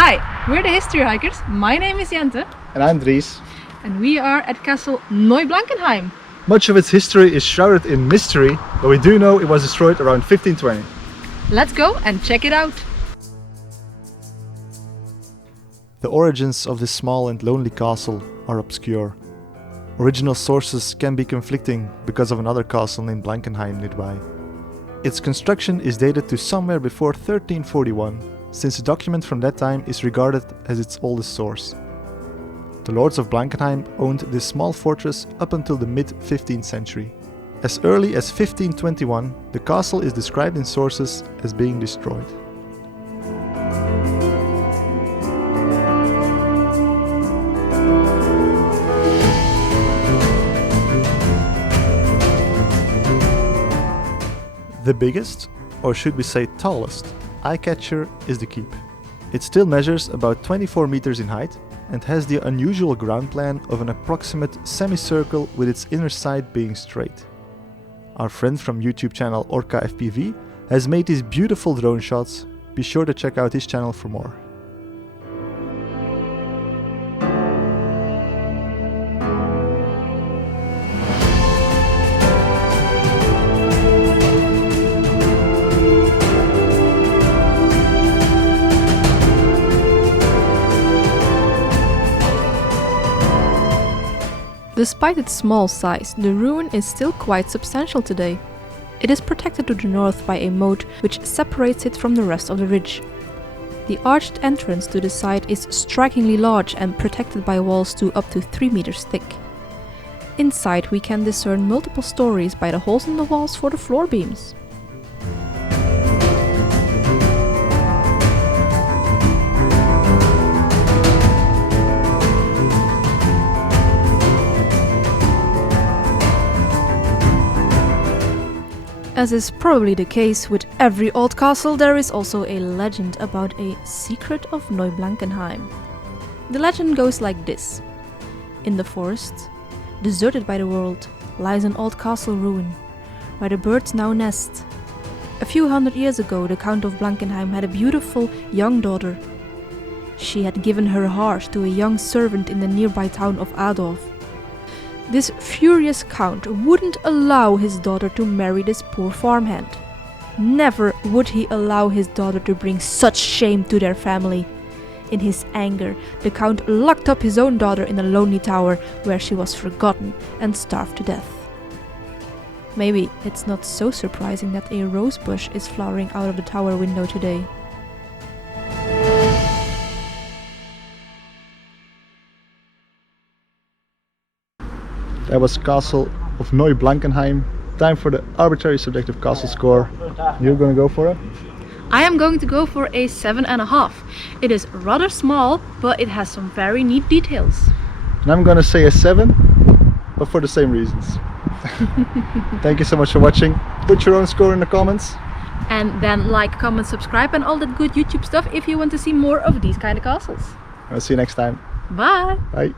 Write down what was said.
Hi, we're the History Hikers. My name is Jente. And I'm Dries. And we are at Castle Neublankenheim. Much of its history is shrouded in mystery, but we do know it was destroyed around 1520. Let's go and check it out. The origins of this small and lonely castle are obscure. Original sources can be conflicting because of another castle named Blankenheim nearby. Its construction is dated to somewhere before 1341, since a document from that time is regarded as its oldest source. The lords of Blankenheim owned this small fortress up until the mid-15th century. As early as 1521, the castle is described in sources as being destroyed. The biggest, or should we say tallest, eye-catcher is the keep. It still measures about 24 meters in height and has the unusual ground plan of an approximate semicircle with its inner side being straight. Our friend from YouTube channel Orace FPV has made these beautiful drone shots. Be sure to check out his channel for more. Despite its small size, the ruin is still quite substantial today. It is protected to the north by a moat which separates it from the rest of the ridge. The arched entrance to the site is strikingly large and protected by walls to up to 3 meters thick. Inside we can discern multiple stories by the holes in the walls for the floor beams. As is probably the case with every old castle, there is also a legend about a secret of Neublankenheim. The legend goes like this. In the forest, deserted by the world, lies an old castle ruin, where the birds now nest. A few hundred years ago, the Count of Blankenheim had a beautiful young daughter. She had given her heart to a young servant in the nearby town of Adolf. This furious count wouldn't allow his daughter to marry this poor farmhand. Never would he allow his daughter to bring such shame to their family. In his anger, the count locked up his own daughter in a lonely tower where she was forgotten and starved to death. Maybe it's not so surprising that a rose bush is flowering out of the tower window today. That was Castle of Neublankenheim. Time for the arbitrary subjective castle score. You're gonna go for it? I am going to go for a 7.5. It is rather small, but it has some very neat details. And I'm gonna say a 7, but for the same reasons. Thank you so much for watching. Put your own score in the comments. And then like, comment, subscribe and all that good YouTube stuff if you want to see more of these kind of castles. I'll see you next time. Bye! Bye!